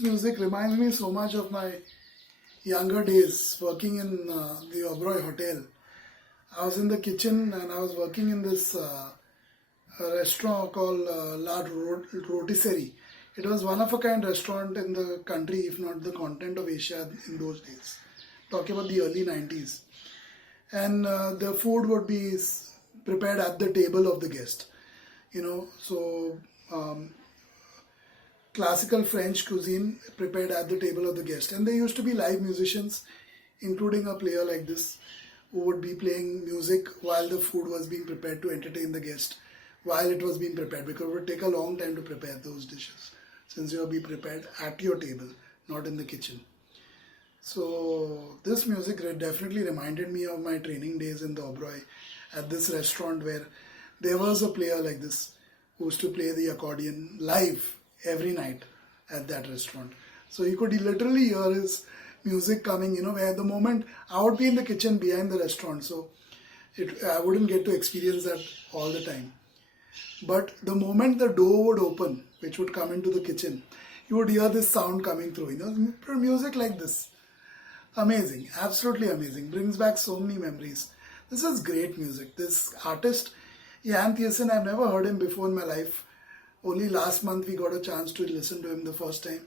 Music reminds me so much of my younger days working in the Oberoi Hotel. I was in the kitchen and I was working in this a restaurant called La Rotisserie. It was one of a kind restaurant in the country, if not the continent of Asia in those days. Talking about the early 90s. And the food would be prepared at the table of the guest. Classical French cuisine prepared at the table of the guest. And there used to be live musicians, including a player like this, who would be playing music while the food was being prepared to entertain the guest, while it was being prepared, because it would take a long time to prepare those dishes, since they will be prepared at your table, not in the kitchen. So this music definitely reminded me of my training days in the Oberoi at this restaurant, where there was a player like this who used to play the accordion live every night at that restaurant. So you could literally hear his music coming, where the moment I would be in the kitchen behind the restaurant, so I wouldn't get to experience that all the time. But the moment the door would open, which would come into the kitchen, you would hear this sound coming through, music like this. Amazing, absolutely amazing. Brings back so many memories. This is great music. This artist, Jan TIERSEN, I've never heard him before in my life. Only last month we got a chance to listen to him the first time.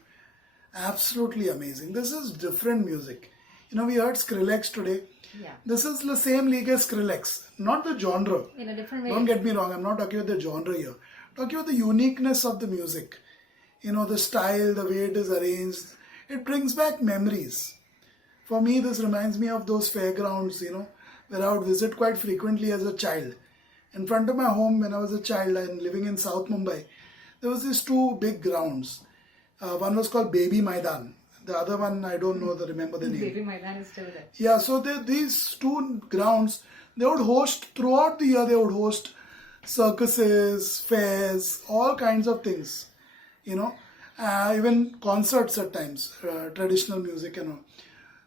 Absolutely amazing. This is different music. You know, we heard Skrillex today. Yeah. This is the same league as Skrillex, not the genre. In a different way. Don't get me wrong, I'm not talking about the genre here. Talking about the uniqueness of the music. You know, the style, the way it is arranged. It brings back memories. For me, this reminds me of those fairgrounds, you know, where I would visit quite frequently as a child. In front of my home when I was a child and living in South Mumbai, there was these two big grounds. One was called Baby Maidan. The other one, I don't know, remember the name. Baby Maidan is still there. Yeah, so these two grounds, they would host, throughout the year, they would host circuses, fairs, all kinds of things. You know, even concerts at times, traditional music and all.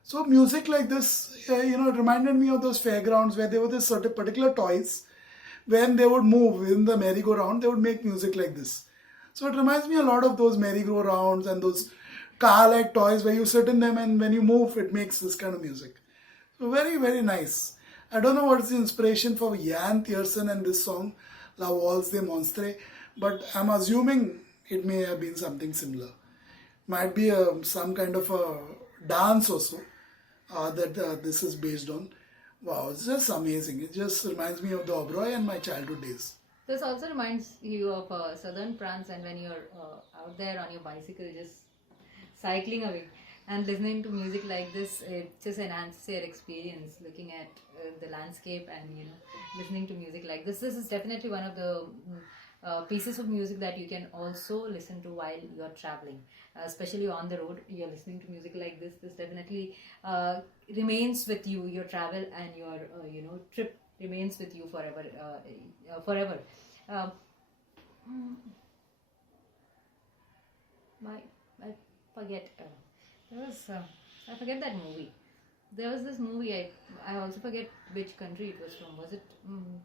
So music like this, you know, it reminded me of those fairgrounds where there were this certain particular toys. When they would move in the merry-go-round, they would make music like this. So it reminds me a lot of those merry-go-rounds and those car-like toys where you sit in them and when you move, it makes this kind of music. So very, very nice. I don't know what's the inspiration for YANN TIERSEN and this song, La Valse des Monstres, but I'm assuming it may have been something similar. Might be some kind of a dance also that this is based on. Wow, it's just amazing. It just reminds me of the Oberoi and my childhood days. This also reminds you of southern France, and when you're out there on your bicycle just cycling away and listening to music like this, it just enhances your experience looking at the landscape and, you know, listening to music like this. This is definitely one of the pieces of music that you can also listen to while you're traveling, especially on the road. You're listening to music like this. This definitely remains with you. Your travel and your you know, trip remains with you forever. Forever. I forget. I forget that movie. There was this movie. I also forget which country it was from. Was it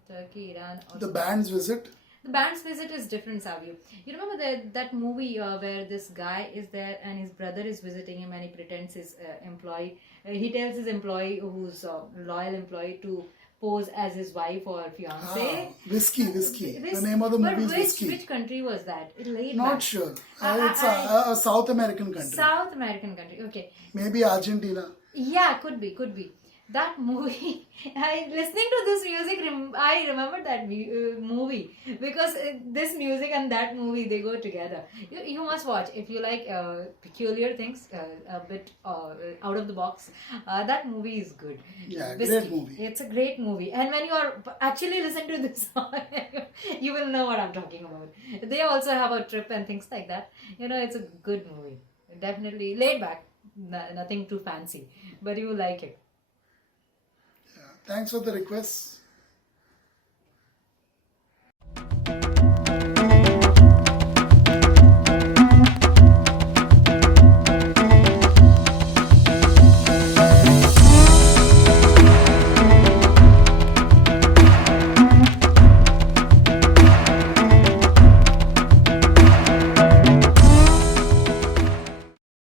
Turkey, Iran, or The Band's Visit? The Band's Visit is different, Savio. You remember that movie where this guy is there and his brother is visiting him and he pretends his employee. He tells his employee, who's a loyal employee, to pose as his wife or fiance. Whiskey. The name of the movie is Whiskey. Which country was that? It laid Not back. Sure. It's a South American country. South American country. Okay. Maybe Argentina. Yeah, could be. That movie, listening to this music, I remember that movie because this music and that movie, they go together. You must watch if you like peculiar things, a bit out of the box. That movie is good. Yeah, Whiskey. great movie. It's a great movie, and when you are actually listening to this song, you will know what I'm talking about. They also have a trip and things like that. You know, it's a good movie. Definitely laid back, nothing too fancy, but you will like it. Thanks for the request.